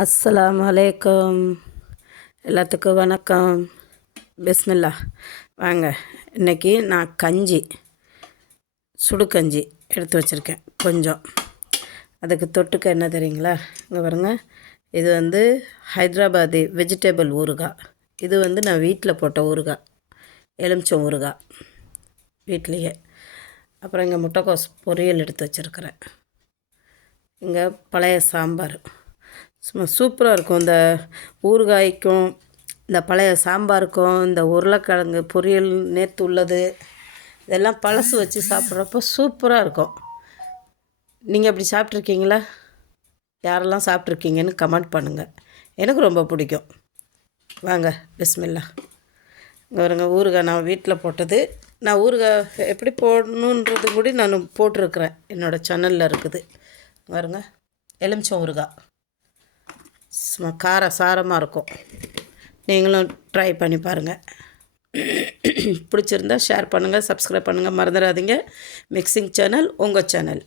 அஸ்ஸலாமு அலைக்கும். எல்லாத்துக்கும் வணக்கம். பிஸ்மில்லா. வாங்க, இன்றைக்கி நான் சுடுகஞ்சி எடுத்து வச்சுருக்கேன் கொஞ்சம். அதுக்கு தொட்டுக்க என்ன தெரியுங்களா? இங்கே பாருங்க, இது ஹைதராபாதி வெஜிடபிள் ஊறுகாய். இது நான் வீட்டில் போட்ட ஊறுகாய், எலுமிச்சம் ஊறுகாய் வீட்லேயே. அப்புறம் இங்கே முட்டைக்கோஸ் பொரியல் எடுத்து வச்சுருக்கிறேன். இங்கே பழைய சாம்பார் சும்மா சூப்பராக இருக்கும். இந்த ஊறுகாய்க்கும் இந்த பழைய சாம்பாருக்கும் இந்த உருளைக்கிழங்கு பொரியல் நேற்று உள்ளது இதெல்லாம் பழசு வச்சு சாப்பிட்றப்போ சூப்பராக இருக்கும். நீங்கள் அப்படி சாப்பிட்ருக்கீங்களா? யாரெல்லாம் சாப்பிட்ருக்கீங்கன்னு கமெண்ட் பண்ணுங்கள். எனக்கு ரொம்ப பிடிக்கும். வாங்க, பிஸ்மில்லா. இங்கே வருங்க, ஊறுகாய் நான் வீட்டில் போட்டது. நான் ஊறுகாய் எப்படி போடணுன்றது கூட நான் போட்டிருக்கிறேன், என்னோடய சேனலில் இருக்குது. வருங்க, எலுமிச்சம் ஊறுகாய் சும்மா சாரமாக இருக்கும். நீங்களும் ட்ரை பண்ணி பாருங்கள். பிடிச்சிருந்தா ஷேர் பண்ணுங்கள், சப்ஸ்கிரைப் பண்ணுங்கள், மறந்துடாதீங்க. மிக்சிங் சேனல் உங்கள் சேனல்.